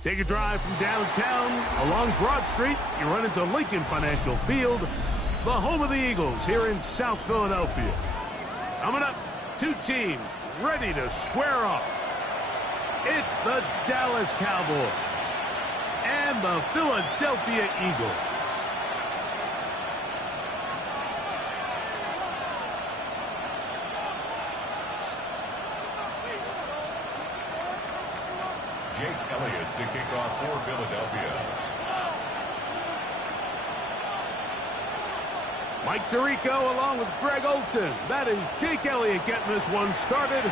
Take a drive from downtown along Broad Street. You run into Lincoln Financial Field, the home of the Eagles here in South Philadelphia. Coming up, two teams ready to square off. It's the Dallas Cowboys and the Philadelphia Eagles. Jake Elliott to kick off for Philadelphia. Mike Tirico along with Greg Olson. That is Jake Elliott getting this one started.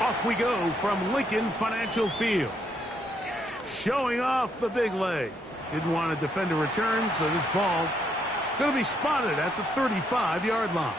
Off we go from Lincoln Financial Field. Showing off the big leg. Didn't want to defend a return, so this ball going to be spotted at the 35-yard line.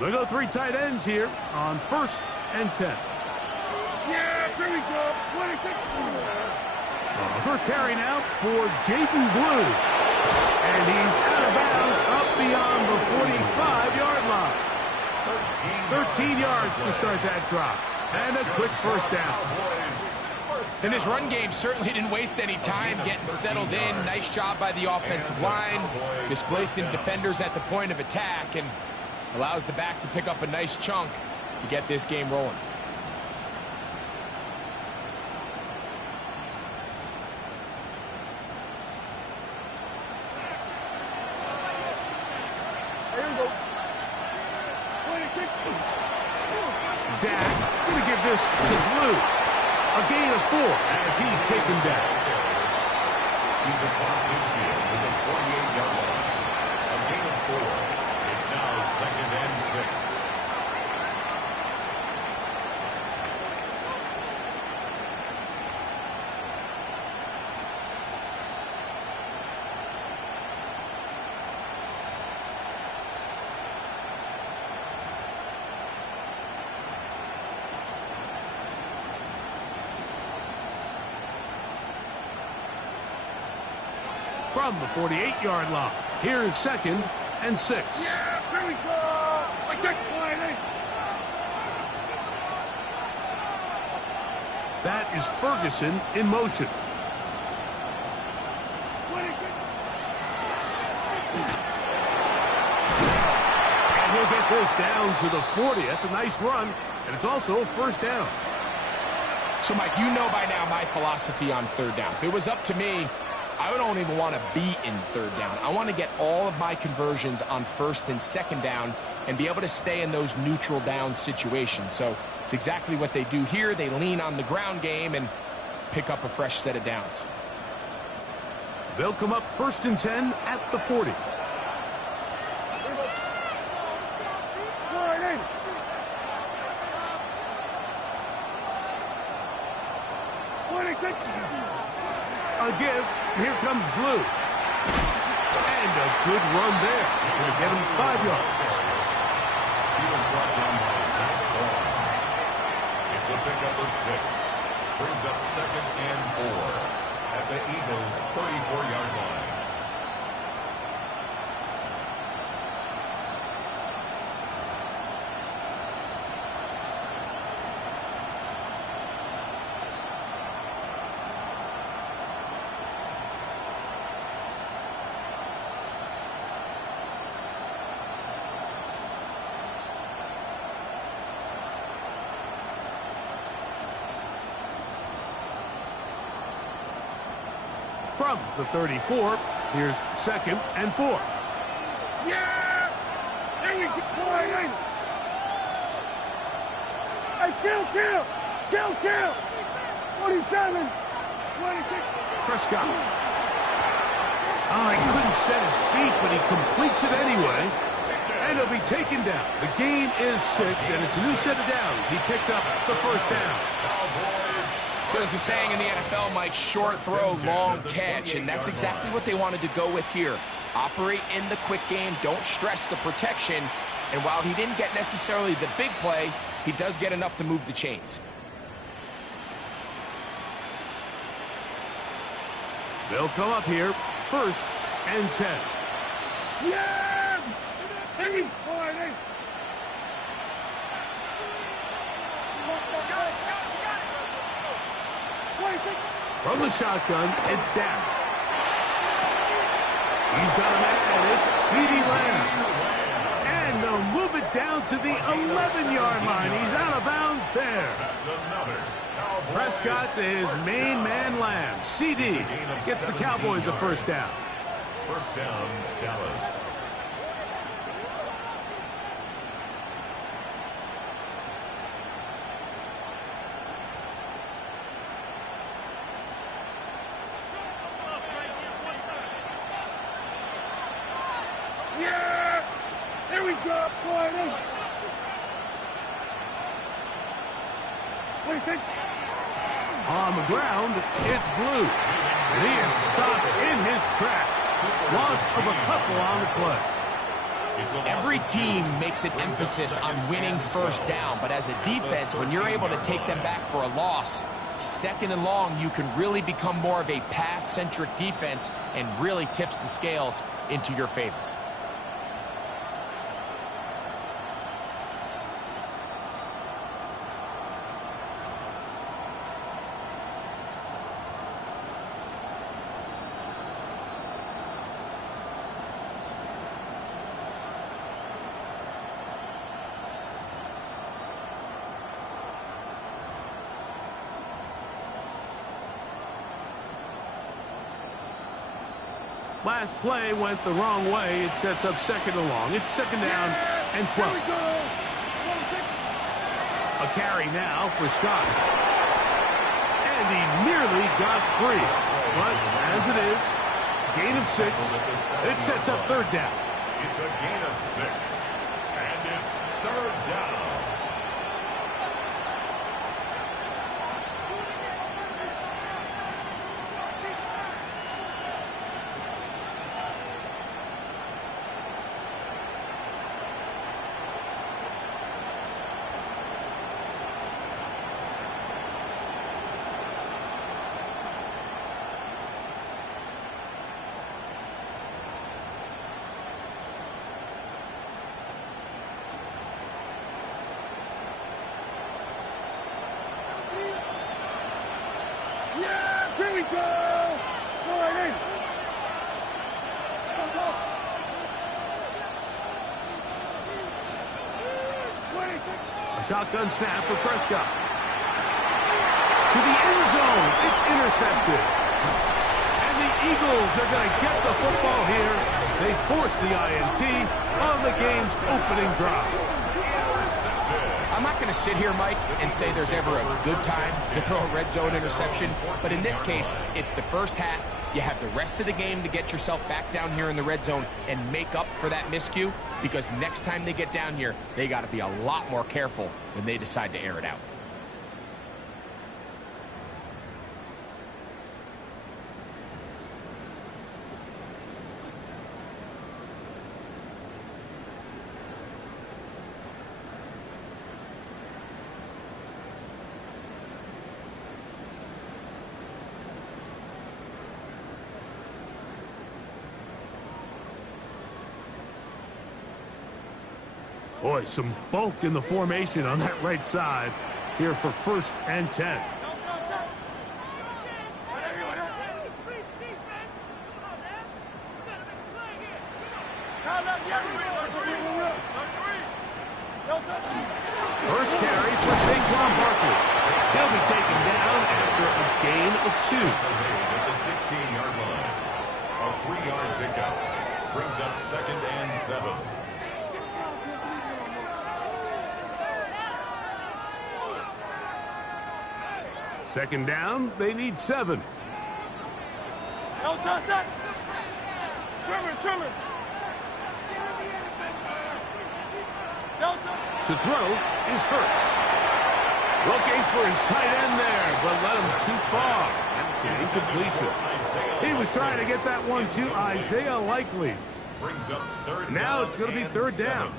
They go three tight ends here on 1st and 10. Yeah, here we go. 26. First carry now for Jaden Blue. And he's out of bounds up beyond the 45-yard line. 13 yards to start that drop. And a quick first down. And his run game certainly didn't waste any time getting settled in. Nice job by the offensive line, displacing defenders at the point of attack, and allows the back to pick up a nice chunk to get this game rolling. There you go. 26. Dak going to give this to Blue. A gain of 4 as he's taken down. He's across midfield with a 48-yard line. A gain of 4. It's now 2nd and 6. From the 48-yard line, here is 2nd and 6. Yeah, here we go. I take one. That is Ferguson in motion. 26. And he'll get this down to the 40. That's a nice run, and it's also a first down. So, Mike, you know by now my philosophy on 3rd down. If it was up to me, I don't even want to be in 3rd down. I want to get all of my conversions on 1st and 2nd down and be able to stay in those neutral down situations. So it's exactly what they do here. They lean on the ground game and pick up a fresh set of downs. They'll come up 1st and 10 at the 40. A give. Here comes Blue. And a good run there. Going to get him 5 yards. He was brought down by Zach Ball. It's a pickup of 6. Brings up 2nd and 4 at the Eagles' 34-yard line. from the 34. Here's 2nd and 4. Yeah! There we go, boy! Hey, kill! 27! 26! Prescott. Oh, he couldn't set his feet, but he completes it anyway. And he'll be taken down. The gain is 6, and it's a new set of downs. He picked up the first down. So there's a saying in the NFL, Mike, short throw, long catch, and that's exactly what they wanted to go with here. Operate in the quick game, don't stress the protection, and while he didn't get necessarily the big play, he does get enough to move the chains. They'll come up here, 1st and 10. Yeah! There we go, From the shotgun, it's down. He's got a man. It's CeeDee Lamb. And they'll move it down to the 11-yard line. He's out of bounds there. Prescott to his main man, Lamb. CeeDee gets the Cowboys a first down. First down, Dallas. Yeah! There we go, boy! 26! On the ground, it's Blue. And he is stopped in his tracks. Loss of a couple on the play. Every team makes an emphasis on winning first down, but as a defense, when you're able to take them back for a loss, 2nd and long, you can really become more of a pass-centric defense and really tips the scales into your favor. Last play went the wrong way. It sets up 2nd and long. It's 2nd down and 12. A carry now for Scott. And he nearly got free. But as it is, gain of 6. It sets up 3rd down. It's a gain of 6. And it's 3rd down. Yeah! Here we go! Boy, A shotgun snap for Prescott. To the end zone. It's intercepted. And the Eagles are going to get the football here. They force the INT on the game's opening drive. I'm not going to sit here, Mike, and say there's ever a good time to throw a red zone interception, but in this case, it's the first half. You have the rest of the game to get yourself back down here in the red zone and make up for that miscue, because next time they get down here, they got to be a lot more careful when they decide to air it out. Boy, some bulk in the formation on that right side here for 1st and 10. First carry for Saquon Barkley. He'll be taken down after a gain of 2. At the 16-yard line. 3-yard pickup. Brings up 2nd and 7. Second down, they need 7. Trimmer. To throw is Hurts. Looking for his tight end there, but let him too far. It's an incompletion. He was trying to get that one to Isaiah Likely. Brings up 3rd Now it's going to be 3rd down.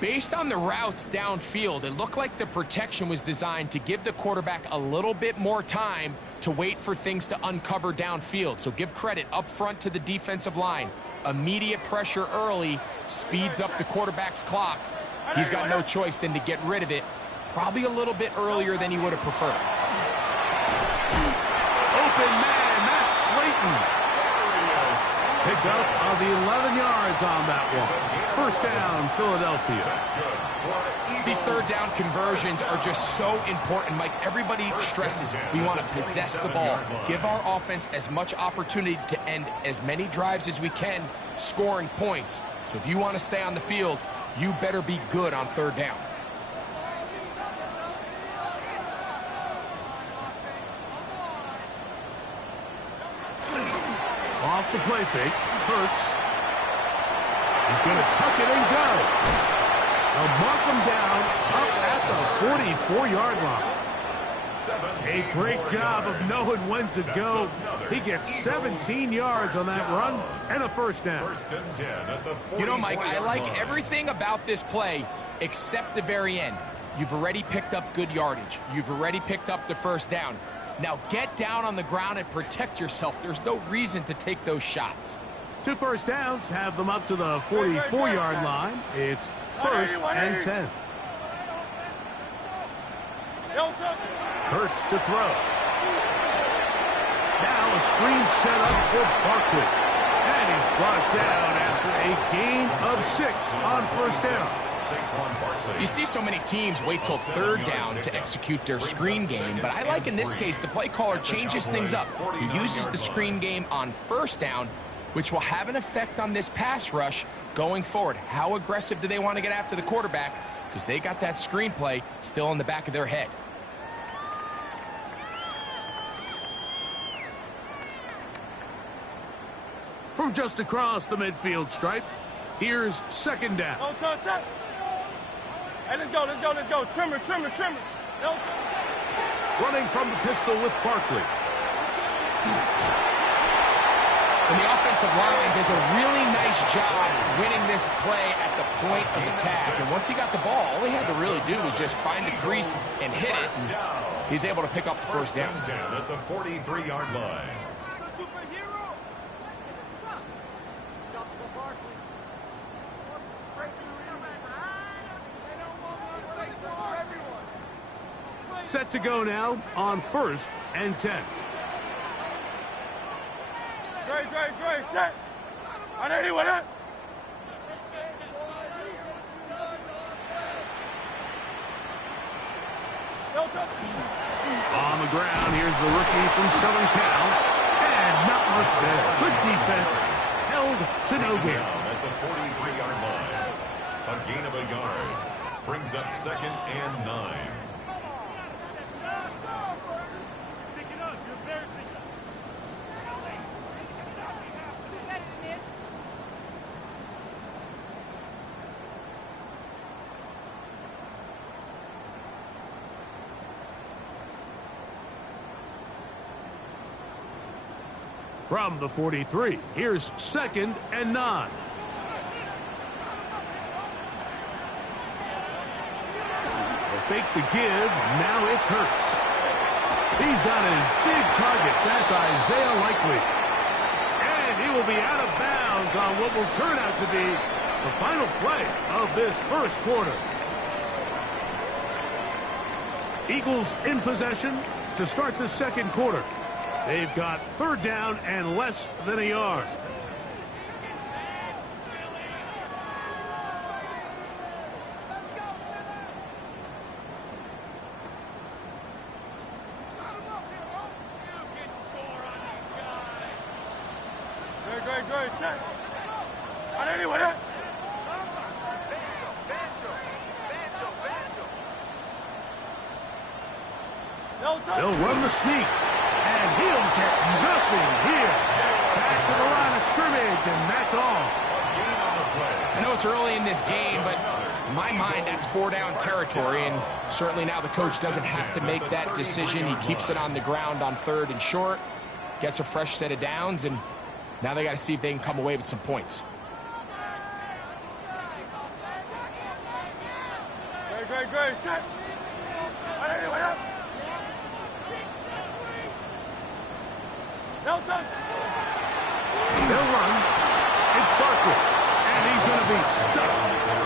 Based on the routes downfield, it looked like the protection was designed to give the quarterback a little bit more time to wait for things to uncover downfield. So give credit up front to the defensive line. Immediate pressure early speeds up the quarterback's clock. He's got no choice than to get rid of it, probably a little bit earlier than he would have preferred. Open man, Matt Slayton. Picked up of the 11 yards on that one. 1st down, Philadelphia. These 3rd down conversions are just so important, Mike. Everybody stresses we want to possess the ball, give our offense as much opportunity to end as many drives as we can, scoring points. So if you want to stay on the field, you better be good on 3rd down. Off the play fake, Hurts. He's going to tuck it and go. They'll mark him down up at the 44-yard line. A great job of knowing when to go. He gets 17 yards on that run and a 1st down. You know, Mike, I like everything about this play except the very end. You've already picked up good yardage. You've already picked up the 1st down. Now get down on the ground and protect yourself. There's no reason to take those shots. 2 1st downs have them up to the 44-yard line. It's 1st and 10. Hurts to throw. Now a screen set up for Barkley. And he's brought down after a gain of 6 on 1st down. You see so many teams wait till 3rd down to execute their screen game, but I like in this case the play caller changes things up. He uses the screen game on 1st down, which will have an effect on this pass rush going forward. How aggressive do they want to get after the quarterback? Because they got that screenplay still in the back of their head. From just across the midfield stripe, here's 2nd down. Hey, let's go. Trimmer. Running from the pistol with Barkley. And the offensive line does a really nice job winning this play at the point of attack. And once he got the ball, all he had to really do was just find the crease and hit it. And he's able to pick up the 1st down. At the 43-yard line. Set to go now on 1st and 10. Great. Set. Anyone up? On the ground, here's the rookie from Southern Cal. And not much there. Good defense. Held to no gain. At the 43-yard line. A gain of a yard. Brings up 2nd and 9. From the 43, here's 2nd and 9. They'll fake the give. Now it's Hurts. He's got his big target. That's Isaiah Likely. And he will be out of bounds on what will turn out to be the final play of this 1st quarter. Eagles in possession to start the 2nd quarter. They've got 3rd down and less than a yard. Great, great, set. On anyone, eh? They'll run the sneak, and he'll get nothing here. Back to the line of scrimmage, and that's all. I know it's early in this game, but in my mind, that's 4-down territory, and certainly now the coach doesn't have to make that decision. He keeps it on the ground on 3rd and short, gets a fresh set of downs, and now they got to see if they can come away with some points. Great, great, great, set. On anyone, eh? They'll run. It's Barkley. And he's going to be stuck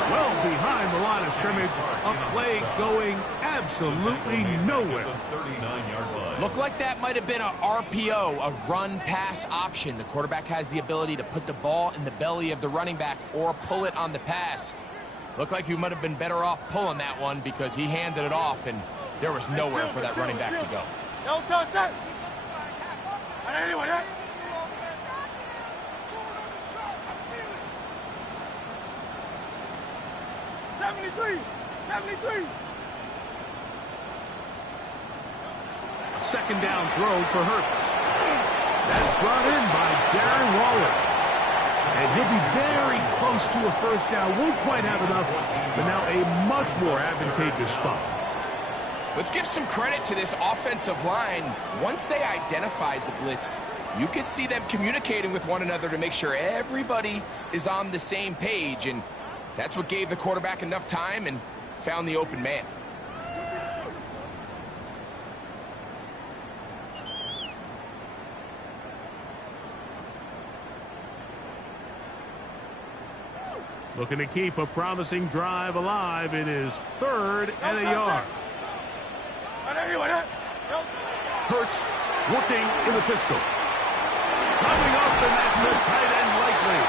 well behind the line of scrimmage. A play going absolutely nowhere. Looked like that might have been a RPO, a run-pass option. The quarterback has the ability to put the ball in the belly of the running back or pull it on the pass. Looked like he might have been better off pulling that one because he handed it off, and there was nowhere for that running back to go. No touch, set. On anyone, eh? Second down throw for Hurts. That's brought in by Darren Waller. And he'll be very close to a first down. Won't quite have enough, but now a much more advantageous spot. Let's give some credit to this offensive line. Once they identified the blitz, you could see them communicating with one another to make sure everybody is on the same page, and that's what gave the quarterback enough time and found the open man. Looking to keep a promising drive alive. It is 3rd and a yard. Hurts working in the pistol. Coming up, and that's the tight end likely.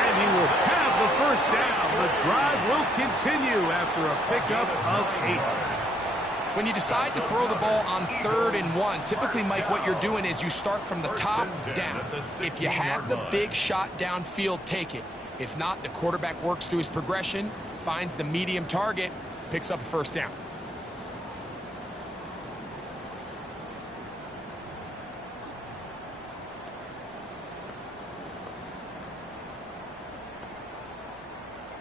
And he will have the first down. The drive will continue after a pickup of 8. When you decide to throw the ball on 3rd and 1, typically, Mike, what you're doing is you start from the top down. If you have the big shot downfield, take it. If not, the quarterback works through his progression, finds the medium target, picks up a first down.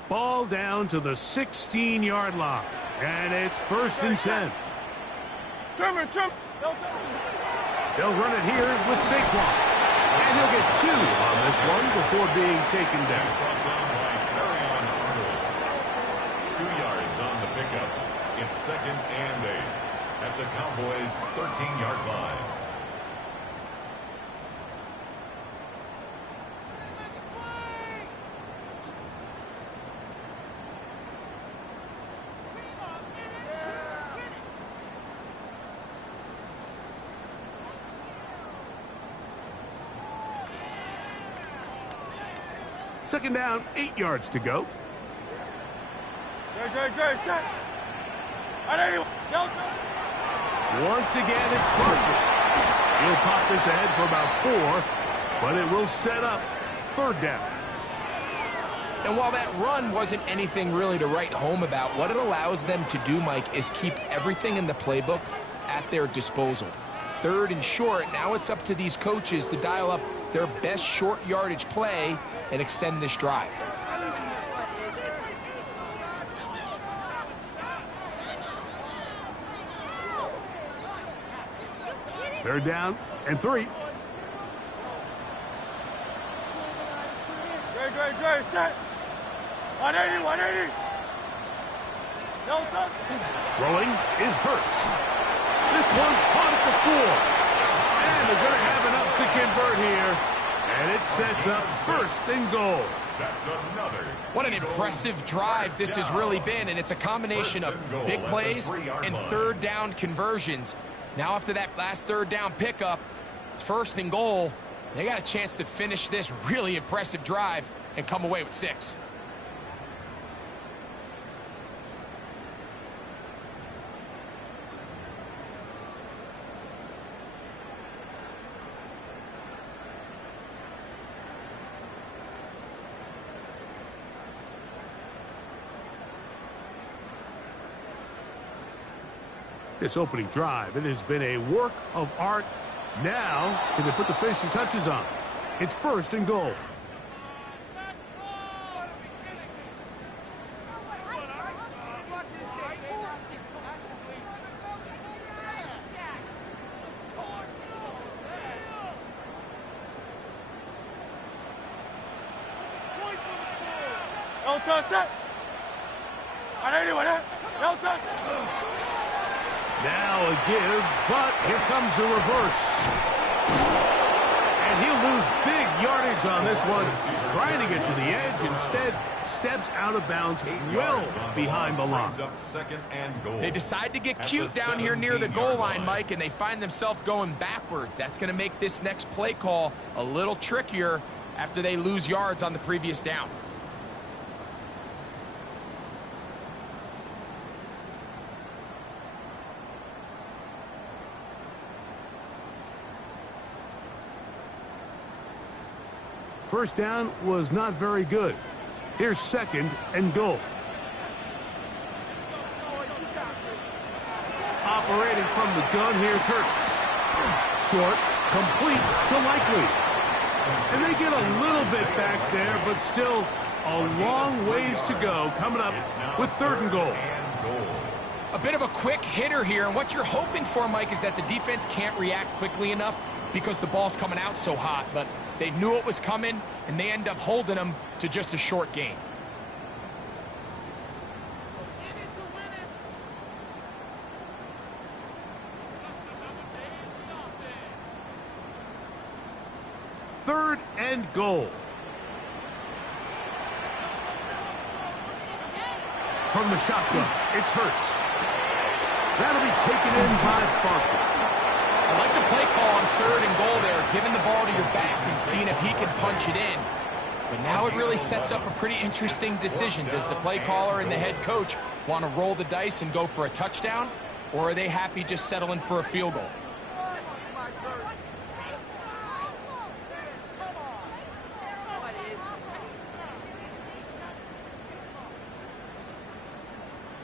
Ball down to the 16-yard line, and it's 1st and 10. They'll run it here with Saquon, and he'll get 2 on this one before being taken down. 2 yards on the pickup. It's 2nd and 8 at the Cowboys' 13-yard line. Second down, 8 yards to go. Great, set. On anyone. Once again, it's Barkley. He'll pop this ahead for about 4, but it will set up 3rd down. And while that run wasn't anything really to write home about, what it allows them to do, Mike, is keep everything in the playbook at their disposal. 3rd and short, now it's up to these coaches to dial up their best short yardage play and extend this drive. Third down and 3. Great, set. 180. No touch. Throwing is Hurts. This one caught at the 4. And they're going to have enough to convert here. And it sets up 1st and goal. That's another. What an impressive drive this has really been, and it's a combination of big plays and 3rd down conversions. Now after that last 3rd down pickup, it's 1st and goal. They got a chance to finish this really impressive drive and come away with 6. This opening drive, it has been a work of art. Now, can they put the finishing touches on? It's 1st and goal. Now a give, but here comes the reverse. And he'll lose big yardage on this one. Trying to get to the edge, instead steps out of bounds well behind the line. They decide to get cute down here near the goal line, Mike, and they find themselves going backwards. That's going to make this next play call a little trickier after they lose yards on the previous down. First down was not very good. Here's 2nd and goal. Operating from the gun, here's Hurts. Short, complete to Likely. And they get a little bit back there, but still a long ways to go coming up with 3rd and goal. A bit of a quick hitter here, and what you're hoping for, Mike, is that the defense can't react quickly enough because the ball's coming out so hot, but they knew it was coming, and they end up holding them to just a short gain. Third and goal. From the shotgun, it's Hurts. That'll be taken in by Barkley. I like the play call on 3rd and goal there, giving the ball to your back and seeing if he can punch it in. But now it really sets up a pretty interesting decision. Does the play caller and the head coach want to roll the dice and go for a touchdown, or are they happy just settling for a field goal?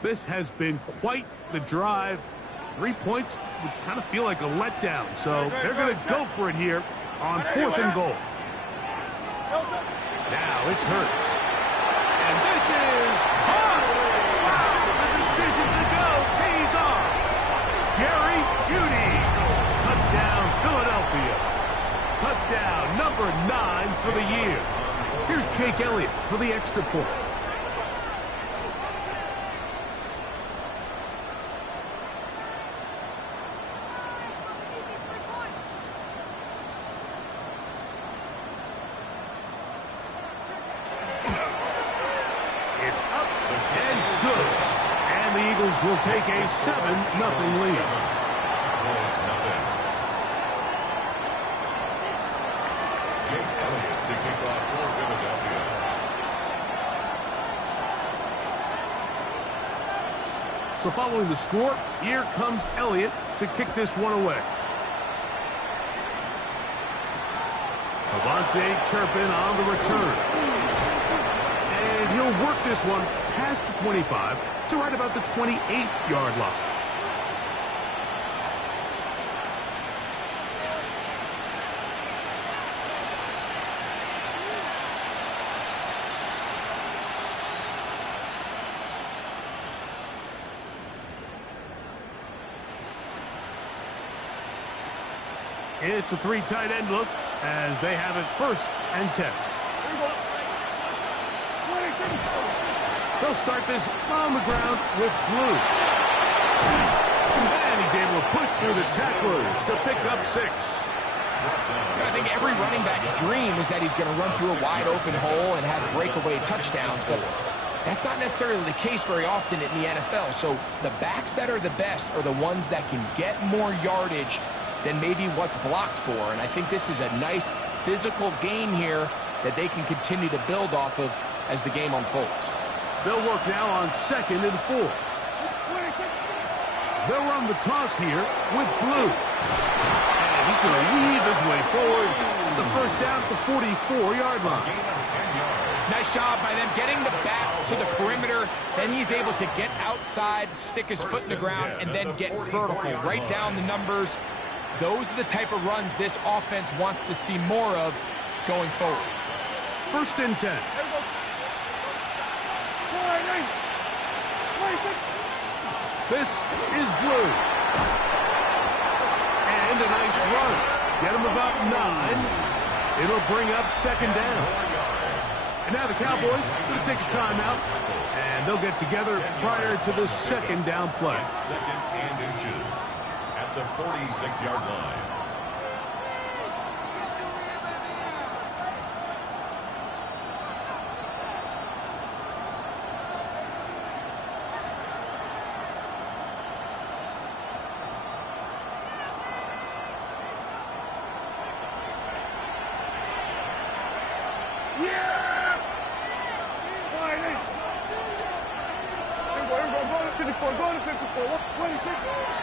This has been quite the drive. 3 points would kind of feel like a letdown, so they're going to go for it here on 4th and goal. Now it's Hurts. And this is hard. Wow, the decision to go pays off. Jerry Jeudy. Touchdown, Philadelphia. Touchdown number 9 for the year. Here's Jake Elliott for the extra point. Will take a 7-0 lead. Jake Elliott to kick off for Philadelphia. So following the score, here comes Elliott to kick this one away. Avante Turpin on the return. And he'll work this one past the 25 to right about the 28-yard line. It's a 3 tight end look as they have it 1st and 10. They'll start this on the ground with Blue. And he's able to push through the tacklers to pick up 6. I think every running back's dream is that he's going to run through a wide open hole and have breakaway touchdowns, but that's not necessarily the case very often in the NFL. So the backs that are the best are the ones that can get more yardage than maybe what's blocked for. And I think this is a nice physical game here that they can continue to build off of as the game unfolds. They'll work now on 2nd and 4. They'll run the toss here with Blue. And he's going to weave his way forward. It's a first down at the 44-yard line. Gain of 10 yards. Nice job by them getting the back to the perimeter. Then he's able to get outside, stick his foot in the ground, and then get vertical. Right down the numbers. Those are the type of runs this offense wants to see more of going forward. First and 10. This is blue. And a nice run. Get him about 9. It'll bring up second down. And now the Cowboys going to take a timeout. And they'll get together prior to the second down play. Second and inches at the 46-yard line.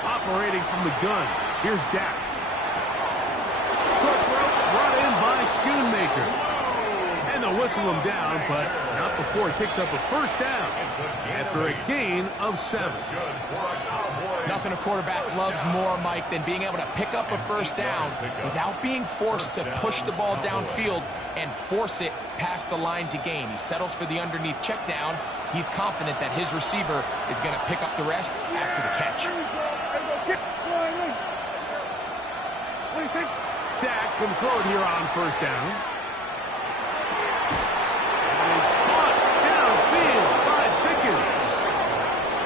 Operating from the gun. Here's Dak. Short throw brought in by Schoonmaker. And they'll whistle him down, but not before he picks up a first down after a gain of 7. Nothing a quarterback loves more, Mike, than being able to pick up a first down without being forced to push the ball downfield and force it past the line to gain. He settles for the underneath check down. He's confident that his receiver is going to pick up the rest after the catch. Dak can throw it here on first down. And is caught downfield by Pickens.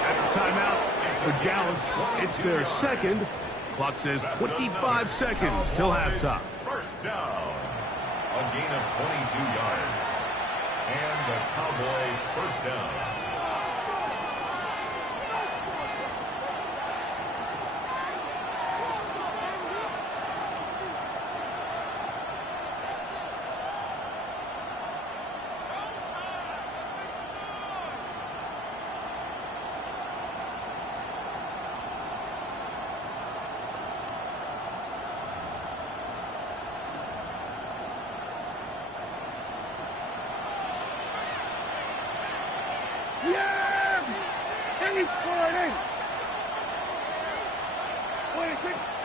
That's a timeout for Dallas. It's their second. Clock says 25 seconds till halftime. First down. A gain of 22 yards. And the Cowboy first down.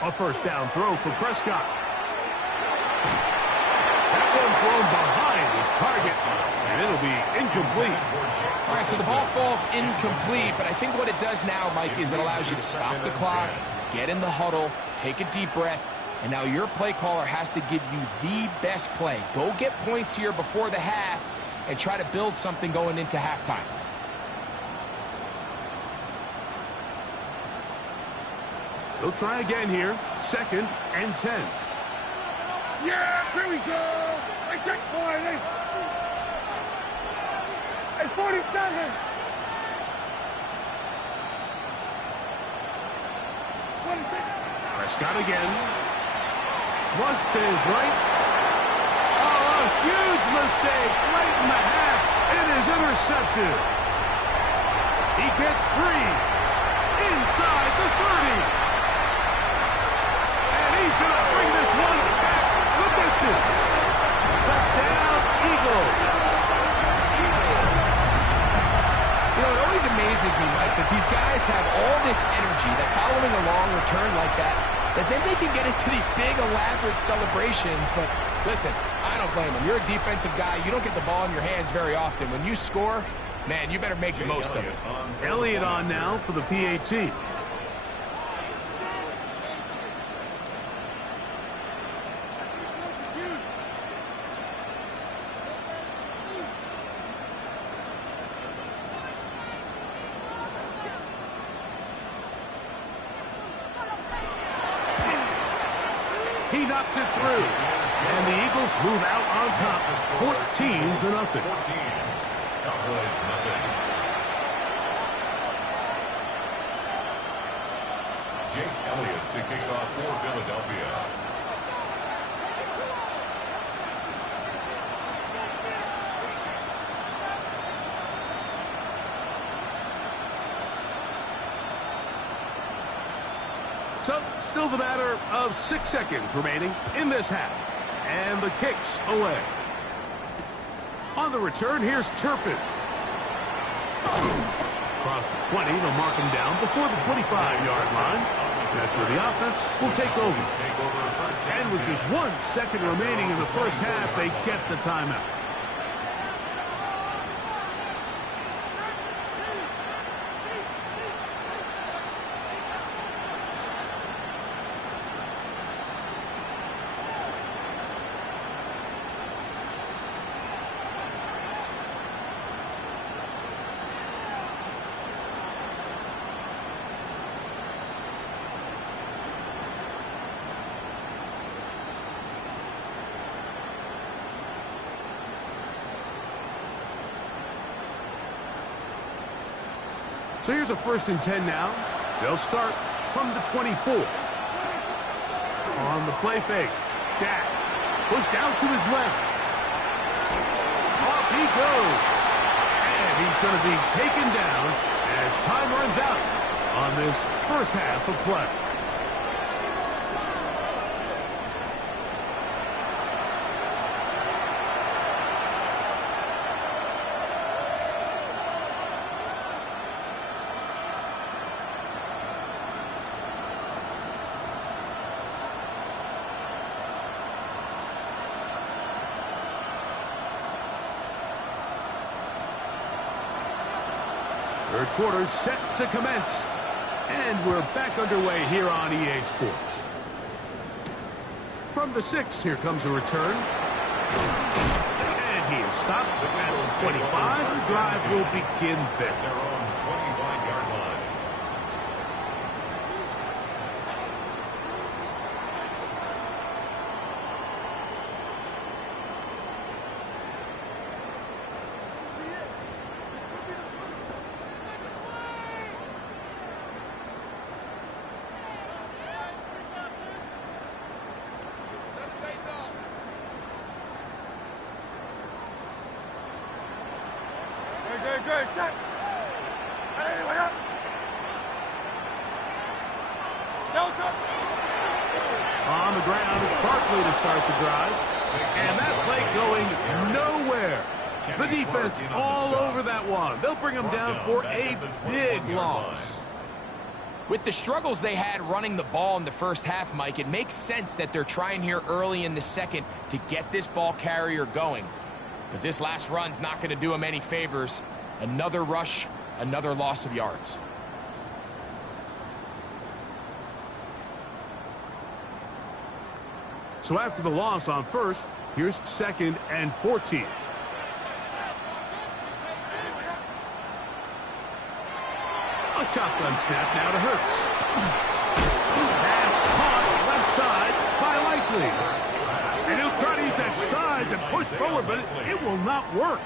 A first down throw for Prescott. That one thrown behind his target, and it'll be incomplete. All right, so the ball falls incomplete, but I think what it does now, Mike, is it allows you to stop the clock, get in the huddle, take a deep breath, and now your play caller has to give you the best play. Go get points here before the half and try to build something going into halftime. They'll try again here. Second and 10. Yeah, here we go. I check point. Hey, 47. Prescott again. Flush to his right. Oh, a huge mistake late in the half. It is intercepted. He gets free inside the 30. He's going to bring this one back the distance. Touchdown, Eagles. You know, it always amazes me, Mike, that these guys have all this energy that following a long return like that then they can get into these big, elaborate celebrations. But listen, I don't blame them. You're a defensive guy. You don't get the ball in your hands very often. When you score, man, you better make the most of it. Elliott on now for the PAT. He knocks it through. And the Eagles move out on top, 14-0. 14. Cowboys nothing. Jake Elliott to kick off for Philadelphia. So, still the matter of 6 seconds remaining in this half. And the kick's away. On the return, here's Turpin. Across the 20, they'll mark him down before the 25-yard line. That's where the offense will take over. And with just 1 second remaining in the first half, they get the timeout. So here's a 1st and 10 now. They'll start from the 24. On the play fake. Dak pushed out to his left. Off he goes. And he's going to be taken down as time runs out on this first half of play. Third quarter set to commence. And we're back underway here on EA Sports. From the 6, here comes a return. And he is stopped at the 25. The drive will begin there. They're on 25-yard line. Good, set. Anyway, up. Delta. On the ground is Barkley to start the drive. And that play going nowhere. The defense all over that one. They'll bring them down for a big loss. With the struggles they had running the ball in the first half, Mike, it makes sense that they're trying here early in the second to get this ball carrier going. But this last run's not going to do him any favors. Another rush, another loss of yards. So after the loss on first, here's 2nd and 14. A shotgun snap now to Hurts. Pass caught left side by Likely. And he'll try to use that size and push forward, but it will not work.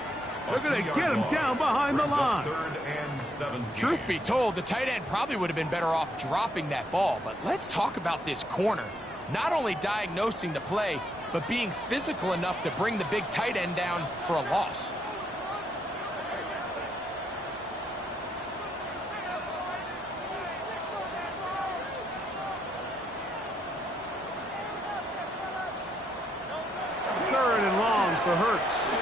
They're going to get him down behind the line. 3rd and 17. Truth be told, the tight end probably would have been better off dropping that ball. But let's talk about this corner. Not only diagnosing the play, but being physical enough to bring the big tight end down for a loss. Third and long for Hurts.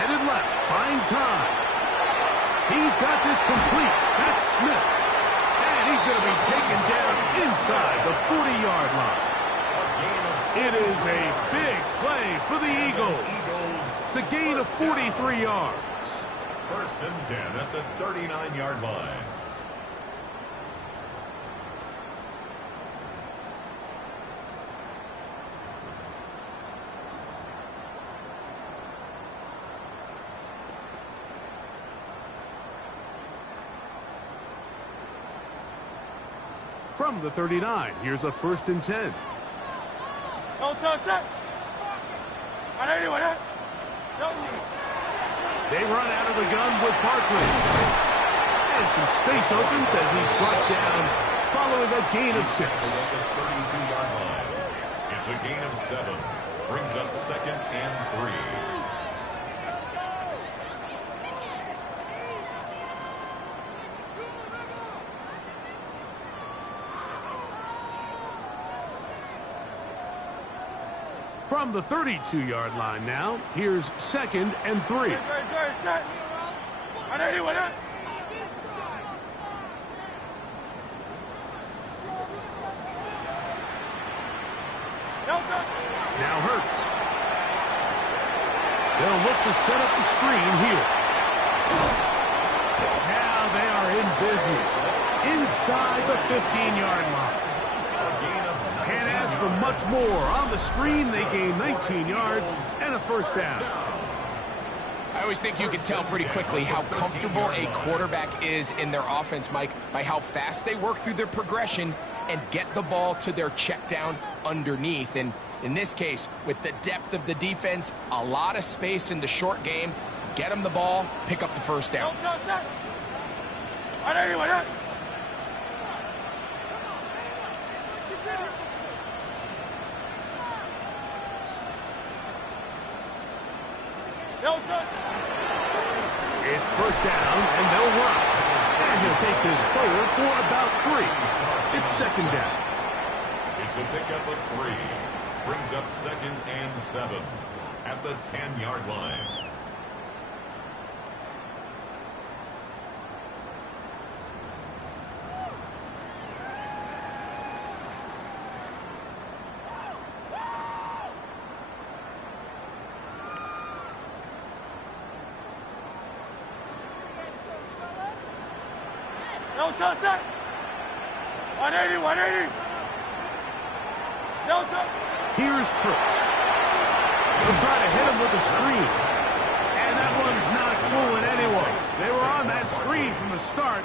Headed left, buying time. He's got this complete. That's Smith. And he's going to be taken down inside the 40-yard line. It is a big play for the Eagles to gain a 43 yards. 1st and 10 at the 39-yard line. From the 39, here's a 1st and 10. Don't touch it. Anyway, They run out of the gun with Barkley. And some space opens as he's brought down following a gain of 6. At the 32-yard line. It's a gain of 7. Brings up 2nd and 3. From the 32-yard line now, here's 2nd and 3. Now Hurts. They'll look to set up the screen here. Now they are in business inside the 15-yard line. Can't ask for much more. On the screen, they gain 19 yards and a first down. I always think you can tell pretty quickly how comfortable a quarterback is in their offense, Mike, by how fast they work through their progression and get the ball to their check down underneath. And in this case, with the depth of the defense, a lot of space in the short game, get them the ball, pick up the first down. It's first down, and they'll run. And he'll take this forward for about 3. It's 2nd down. It's a pickup of 3. Brings up 2nd and 7 at the 10-yard line. No touch that. 180, 180. No touch. Here's Hurts. They'll try to hit him with a screen. And that one's not fooling anyone. They were on that screen from the start,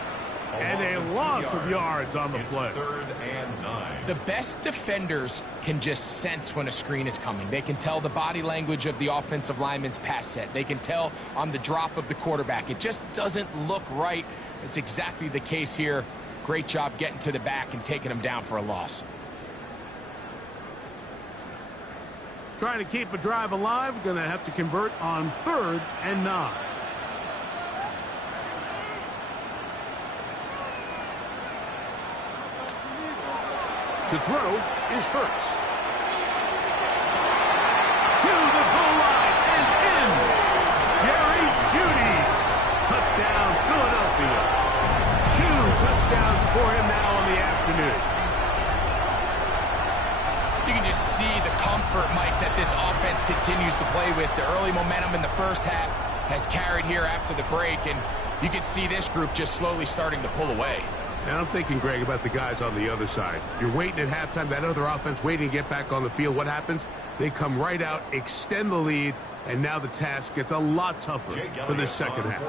and a loss of yards on the play. 3rd and 9. The best defenders can just sense when a screen is coming. They can tell the body language of the offensive lineman's pass set. They can tell on the drop of the quarterback. It just doesn't look right. It's exactly the case here. Great job getting to the back and taking him down for a loss. Trying to keep a drive alive, going to have to convert on 3rd and 9. To throw is Hurts. To the goal line and in. Jerry Jeudy. Touchdown, Philadelphia. 2 touchdowns for him now in the afternoon. You can just see the comfort, Mike, that this offense continues to play with. The early momentum in the first half has carried here after the break, and you can see this group just slowly starting to pull away. And I'm thinking, Greg, about the guys on the other side. You're waiting at halftime, that other offense waiting to get back on the field. What happens? They come right out, extend the lead, and now the task gets a lot tougher for this second half.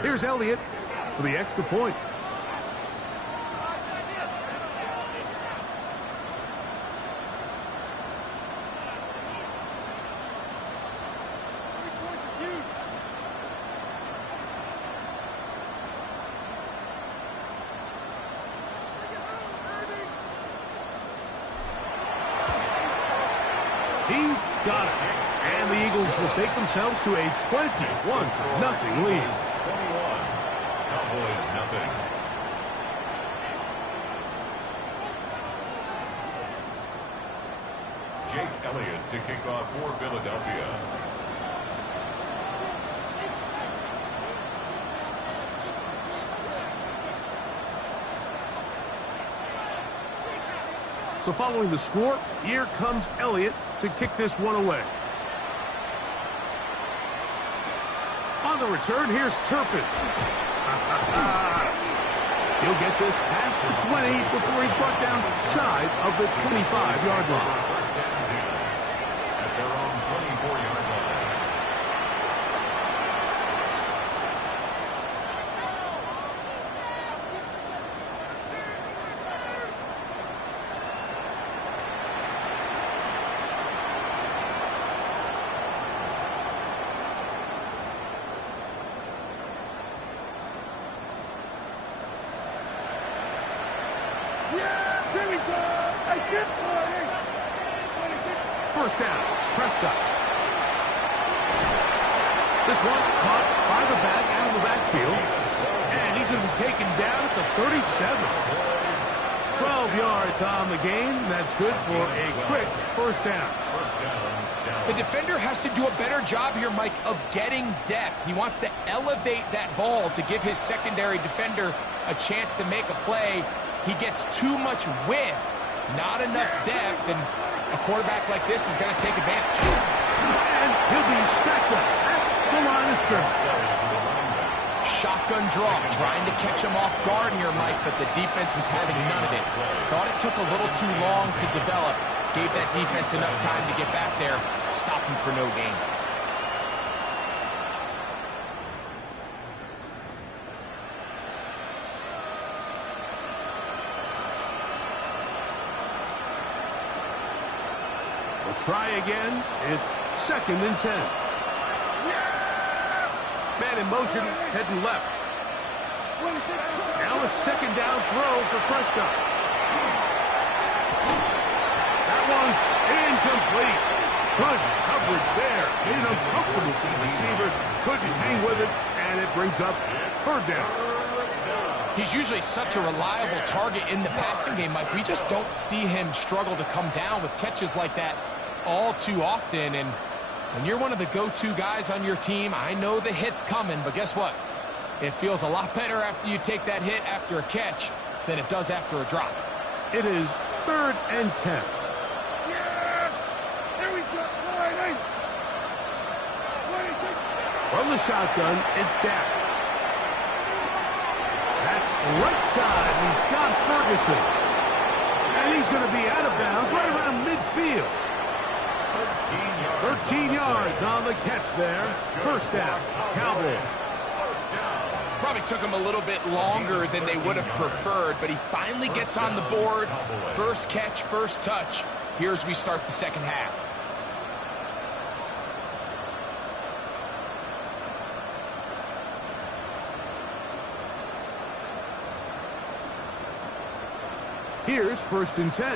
Here's Elliott for the extra point. He's got it. And the Eagles will stake themselves to a 21-0 lead. 21. Cowboys nothing. Jake Elliott to kick off for Philadelphia. So following the score, here comes Elliott to kick this one away. On the return, here's Turpin. He'll get this past the 20 before he's brought down shy of the 25-yard line. First down 10 at their own 24-yard line. Yeah, here we go. I get First down, Prescott. This one caught by the back out of the backfield. And he's going to be taken down at the 37. 12 yards on the game. That's good for a quick first down. The defender has to do a better job here, Mike, of getting depth. He wants to elevate that ball to give his secondary defender a chance to make a play. He gets too much width, not enough depth, and a quarterback like this is going to take advantage. And he'll be stacked up at the line of scrimmage. Shotgun draw, trying to catch him off guard here, Mike, but the defense was having none of it. Thought it took a little too long to develop. Gave that defense enough time to get back there. Stopped him for no gain. We'll try again. It's 2nd and 10. Man in motion, heading left. Now a 2nd down throw for Prescott. That one's incomplete. Good coverage there. Made it uncomfortable for the receiver. Couldn't hang with it, and it brings up 3rd down. He's usually such a reliable target in the passing game, Mike. We just don't see him struggle to come down with catches like that all too often. And when you're one of the go-to guys on your team, I know the hit's coming, but guess what? It feels a lot better after you take that hit after a catch than it does after a drop. It is 3rd and 10. From the shotgun, it's Dak. That's right side. He's got Ferguson. And he's going to be out of bounds right around midfield. 13 yards on the catch there. 1st down, Cowboys. Probably took him a little bit longer than they would have preferred, but he finally gets on the board. First catch, first touch. Here as we start the second half. Here's 1st and 10.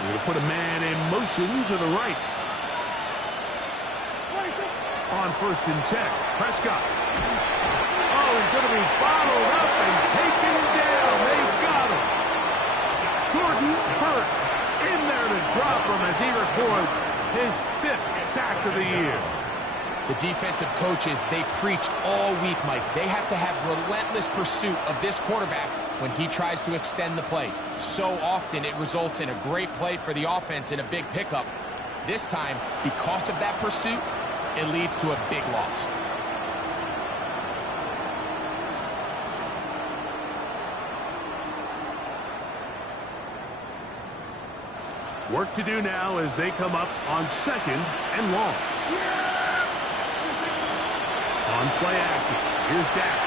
We're going to put a man in motion to the right. On 1st and 10, Prescott. Oh, he's going to be bottled up and taken down. They got him. Jordan Hurts in there to drop him as he records his 5th sack of the year. The defensive coaches, they preached all week, Mike. They have to have relentless pursuit of this quarterback when he tries to extend the play. So often it results in a great play for the offense and a big pickup. This time, because of that pursuit, it leads to a big loss. Work to do now as they come up on 2nd and long. On play action, here's Dak.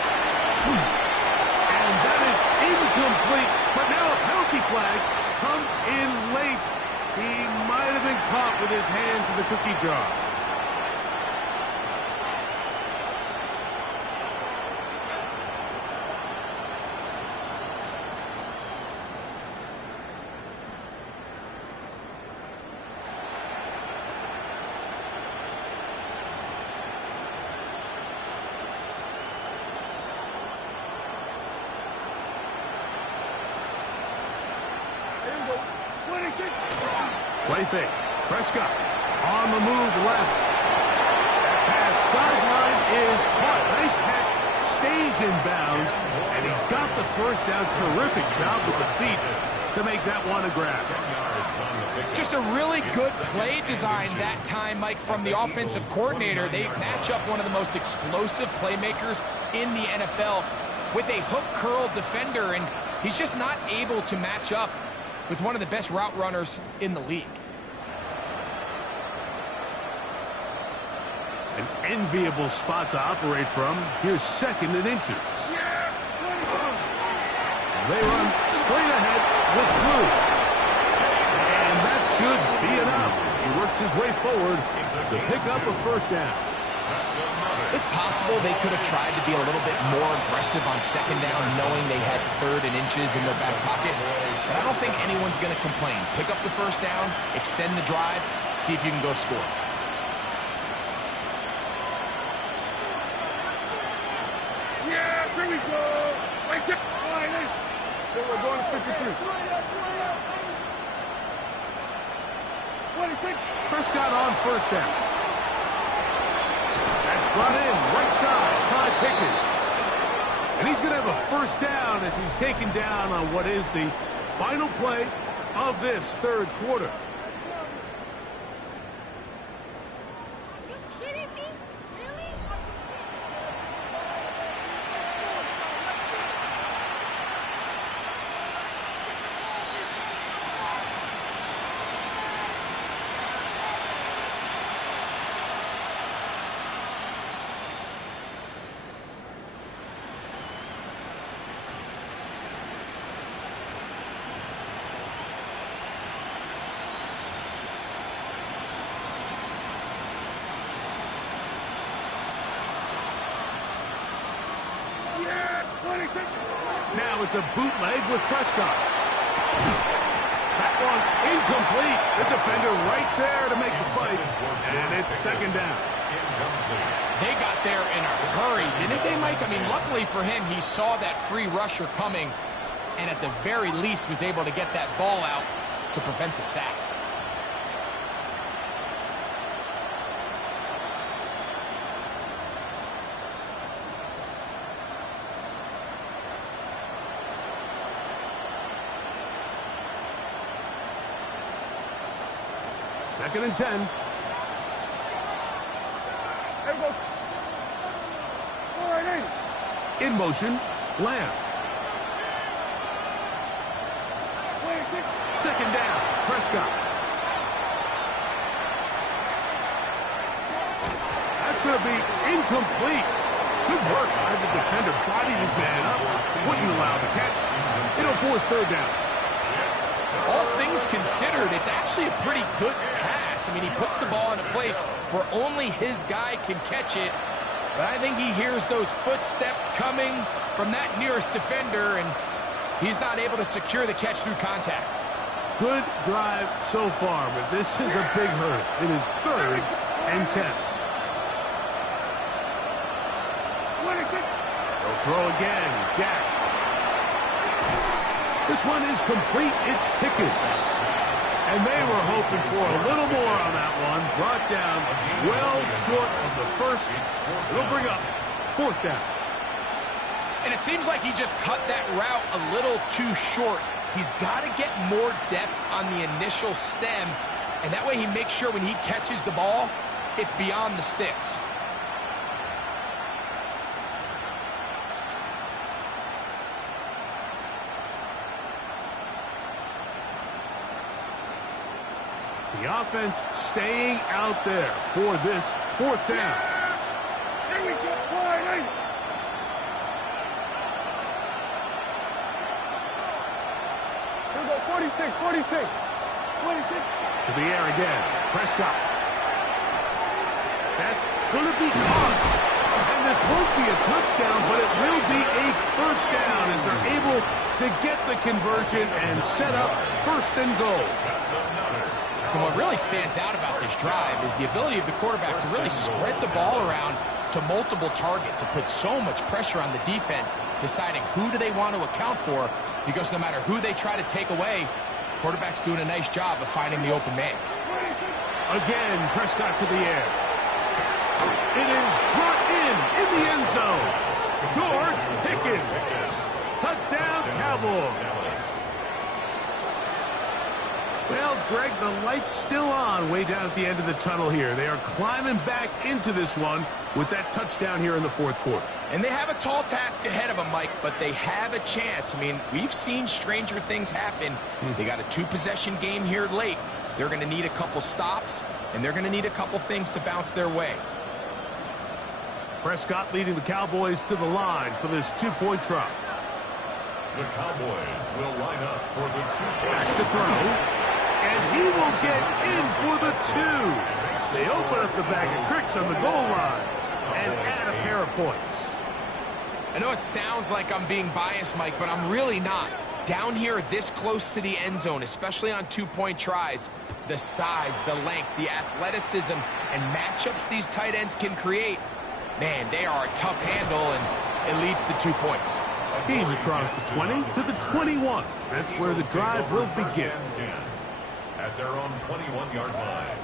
And that is incomplete, but now a penalty flag comes in late. He might have been caught with his hands in the cookie jar. Play fake. Prescott on the move left. That pass sideline is caught. Nice catch. Stays in bounds. And he's got the 1st down. Terrific job with the feet to make that one a grab. Just a really good play design that time, Mike, from the offensive coordinator. They match up one of the most explosive playmakers in the NFL with a hook curl defender, and he's just not able to match up with one of the best route runners in the league. An enviable spot to operate from. Here's 2nd and inches. They run straight ahead with Blue. And that should be enough. He works his way forward to pick up a 1st down. It's possible they could have tried to be a little bit more aggressive on 2nd down, knowing they had 3rd and inches in their back pocket. But I don't think anyone's going to complain. Pick up the 1st down, extend the drive, see if you can go score. We're going to 53. 26. Prescott on first down. That's brought in right side by Pickens. And he's going to have a first down as he's taken down on what is the final play of this third quarter. Are you kidding me? Really? Are you kidding Yeah, 26. Now it's a bootleg with Prescott. That one incomplete. The defender right there to make the fight. And it's second down. They got there in a hurry, didn't they, Mike? I mean, luckily for him, he saw that free rusher coming and at the very least was able to get that ball out to prevent the sack. Second and 10. There we go. All right, In motion, Lamb. 26. Second down, Prescott. That's going to be incomplete. Good work by the defender. Bodied his man up. Wouldn't allow the catch. It'll force third down. All things considered, it's actually a pretty good pass. I mean, he puts the ball in a place where only his guy can catch it. But I think he hears those footsteps coming from that nearest defender, and he's not able to secure the catch through contact. Good drive so far, but this is a big hurt. It is third and 10. 26. They'll throw again. Dak. This one is complete. It's Pickens. And they were hoping for a little more on that one. Brought down well short of the first. It'll bring up fourth down. And it seems like he just cut that route a little too short. He's got to get more depth on the initial stem, and that way he makes sure when he catches the ball, it's beyond the sticks. The offense staying out there for this fourth down. There we go. All right. Here we go. 46. 26. 26. To the air again. Prescott. That's going to be caught. And this won't be a touchdown, but it will be a first down as they're able to get the conversion and set up first and goal. And what really stands out about this drive is the ability of the quarterback to really spread the ball around to multiple targets and put so much pressure on the defense, deciding who do they want to account for, because no matter who they try to take away, quarterback's doing a nice job of finding the open man. Again, Prescott to the air. It is brought in the end zone. George Pickens. Touchdown, Cowboys. Well, Greg, the light's still on way down at the end of the tunnel here. They are climbing back into this one with that touchdown here in the fourth quarter. And they have a tall task ahead of them, Mike, but they have a chance. I mean, we've seen stranger things happen. They got a two-possession game here late. They're going to need a couple stops, and they're going to need a couple things to bounce their way. Prescott leading the Cowboys to the line for this two-point try. The Cowboys will line up for the two-point. Back to throw. And he will get in for the two. They open up the bag of tricks on the goal line and add a pair of points. I know it sounds like I'm being biased, Mike, but I'm really not. Down here this close to the end zone, especially on two-point tries, the size, the length, the athleticism, and matchups these tight ends can create, man, they are a tough handle, and it leads to 2 points. He's across the 20 to the 21. That's where the drive will begin. At their own 21-yard line.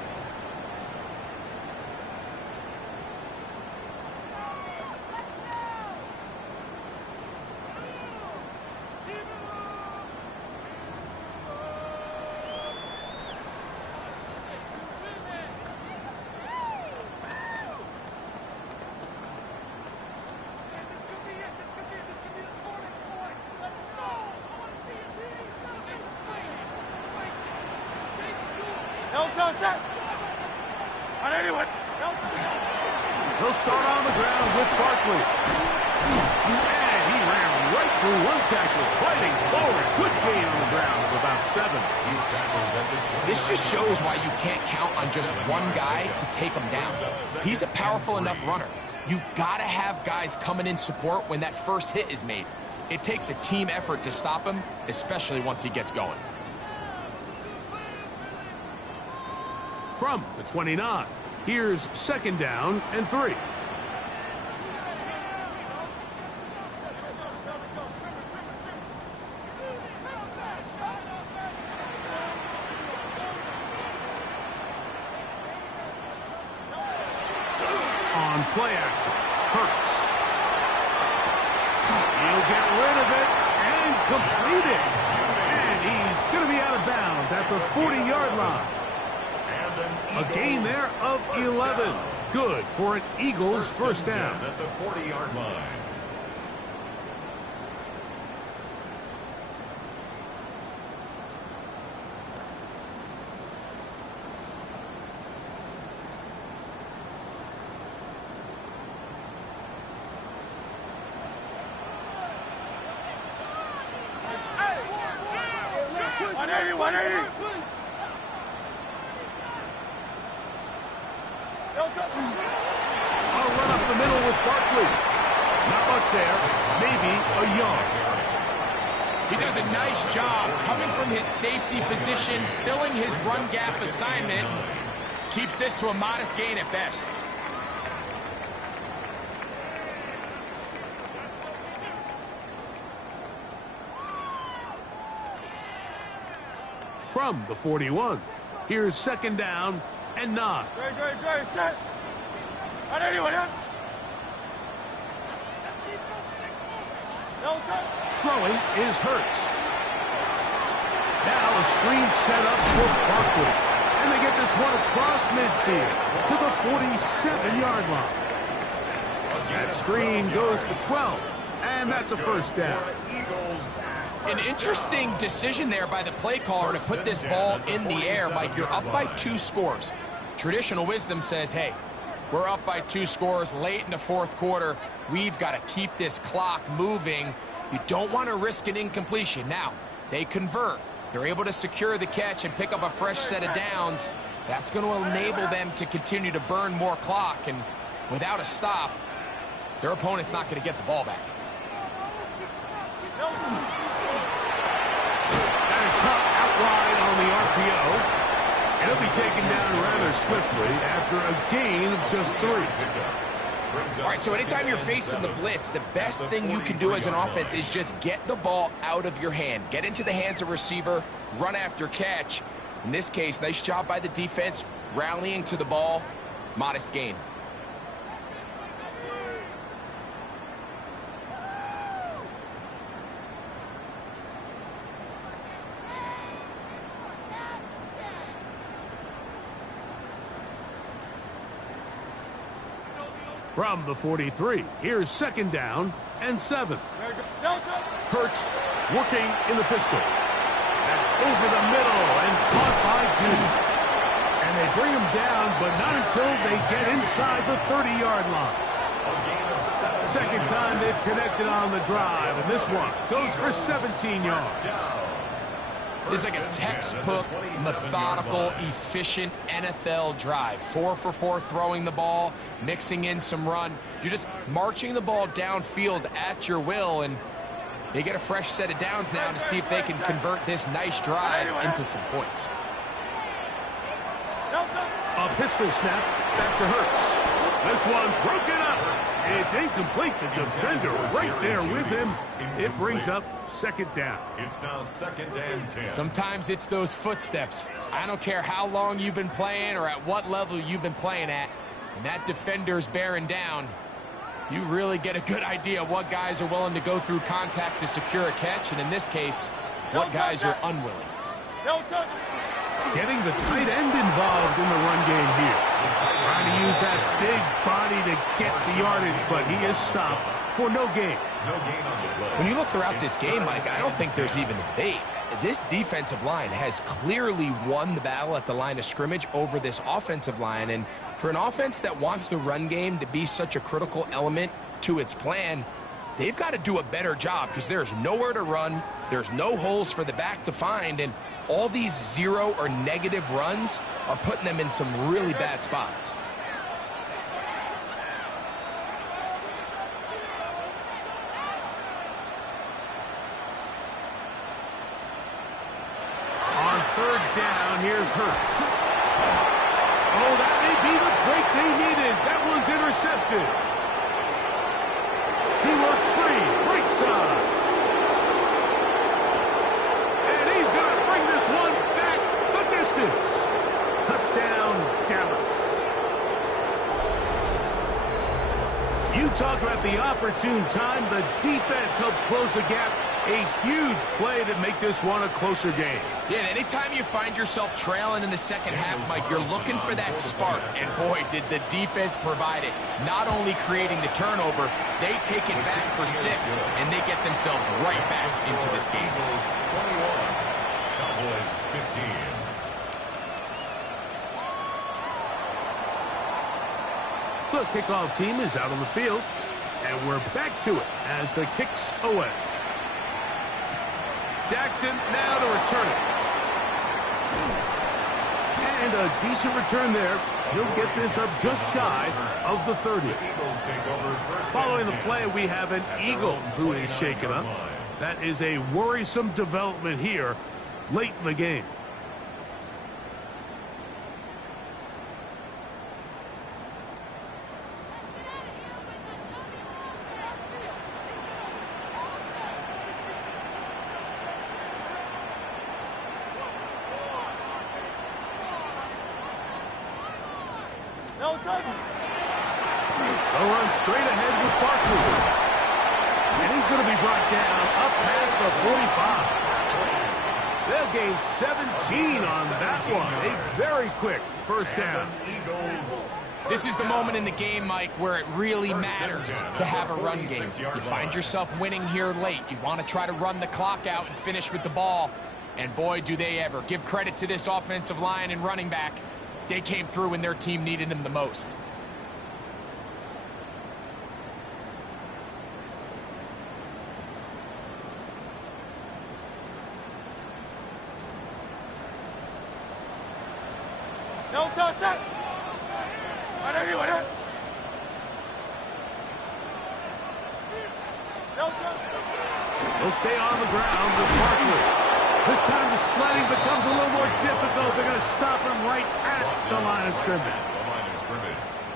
He'll start on the ground with Barkley. And he ran right through one tackle, fighting forward. Good gain on the ground of about 7. This just shows why you can't count on just one guy to take him down. He's a powerful enough runner. You gotta have guys coming in support when that first hit is made. It takes a team effort to stop him, especially once he gets going. From the 29, here's 2nd down and 3. On play action, Hurts. He'll get rid of it and complete it. And he's going to be out of bounds at the 40-yard line. A gain there of 11. Good for an Eagles first down. At the 40-yard line. I'll run up the middle with Barkley. Not much there. Maybe a yard. He does a nice job coming from his safety position, filling his run gap assignment. Keeps this to a modest gain at best. From the 41, here's 2nd down and 9. Throwing is Hurts. Now a screen set up for Barkley. And they get this one across midfield to the 47-yard line. That screen goes for 12. And that's a first down. An interesting decision there by the play caller to put this ball in the air. Mike, you're up by 2 scores. Traditional wisdom says, hey, we're up by 2 scores late in the 4th quarter. We've got to keep this clock moving. You don't want to risk an incompletion. Now, they convert. They're able to secure the catch and pick up a fresh set of downs. That's going to enable them to continue to burn more clock. And without a stop, their opponent's not going to get the ball back. That is caught out wide on the RPO. And he'll be taken down rather swiftly after a gain of just 3. All right, so anytime you're facing the blitz, the best thing you can do as an offense is just get the ball out of your hand. Get into the hands of receiver, run after catch. In this case, nice job by the defense, rallying to the ball, modest gain. From the 43, here's 2nd down and 7. Hurts working in the pistol. That's over the middle and caught by Judy. And they bring him down, but not until they get inside the 30-yard line. Second time they've connected on the drive, and this one goes for 17 yards. This is like a textbook, methodical, efficient NFL drive. 4 for 4 throwing the ball, mixing in some run. You're just marching the ball downfield at your will, and they get a fresh set of downs now to see if they can convert this nice drive into some points. A pistol snap back to Hurts. This one broken up, It's incomplete. The defender right there with him. It brings up second down. It's now 2nd and 10. Sometimes it's those footsteps. I don't care how long you've been playing or at what level you've been playing at. When that defender's bearing down, you really get a good idea of what guys are willing to go through contact to secure a catch, and in this case, what guys are unwilling. Getting the tight end involved in the run game here. Trying to use that big body to get the yardage, but he is stopped for no gain. No gain on the play. When you look throughout this game, Mike, I don't think there's even a debate. This defensive line has clearly won the battle at the line of scrimmage over this offensive line, and for an offense that wants the run game to be such a critical element to its plan, they've got to do a better job because there's nowhere to run, there's no holes for the back to find, and all these zero or negative runs are putting them in some really bad spots. On third down, here's Hurts. Oh, that may be the break they needed. That one's intercepted. He works free, right side. And he's going to bring this one back the distance. Touchdown, Dallas. You talk about the opportune time. The defense helps close the gap. A huge play to make this one a closer game. Yeah, and anytime you find yourself trailing in the second half, Mike, you're looking for that spark. And boy, did the defense provide it. Not only creating the turnover, they take it back for 6, and they get themselves right back into this game. Eagles 21, Cowboys 15. The kickoff team is out on the field, and we're back to it as the kick's away. Jackson now to return it. And a decent return there. He'll get this up just shy of the 30. Following the play, we have an Eagle who is shaken up. That is a worrisome development here late in the game. They'll run straight ahead with Barkley. And he's going to be brought down up past the 45. They'll gain 17 on that one. A very quick first down. This is the moment in the game, Mike, where it really matters to have a run game. You find yourself winning here late. You want to try to run the clock out and finish with the ball. And boy, do they ever. Give credit to this offensive line and running back. They came through when their team needed them the most. They'll stay on the ground with Barkley. This time the sledding becomes a little more difficult. They're going to stop him right at the line of scrimmage.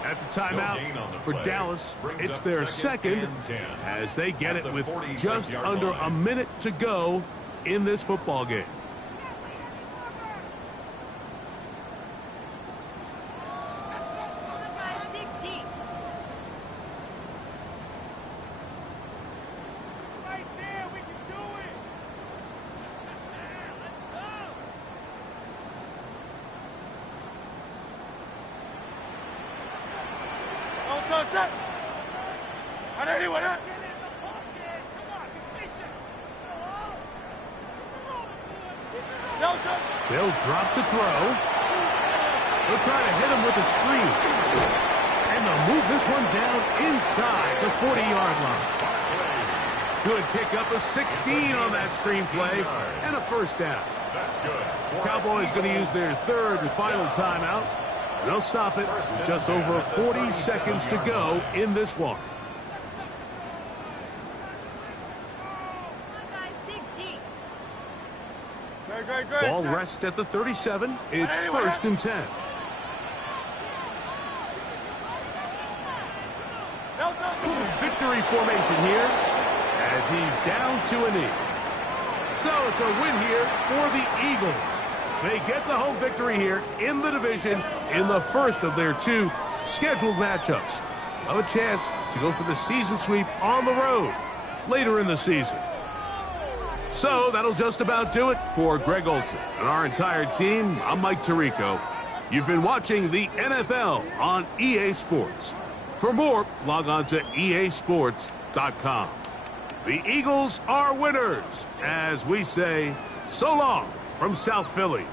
That's a timeout for Dallas. It's their second as they get it with just under a minute to go in this football game. They'll drop to throw. They'll try to hit him with a screen. And they'll move this one down inside the 40-yard line. Good pickup of 16 on that screen play and a first down. That's good. Cowboys going to use their third and final timeout. They'll stop it with just over 40 seconds to go in this one. Ball rests at the 37. It's first and 10. formation here as he's down to a knee. So it's a win here for the Eagles. They get the home victory here in the division in the first of their 2 scheduled matchups. Have a chance to go for the season sweep on the road later in the season. So that'll just about do it for Greg Olson and our entire team. I'm Mike Tirico. You've been watching the NFL on EA Sports. For more, log on to easports.com. The Eagles are winners, as we say, so long from South Philly.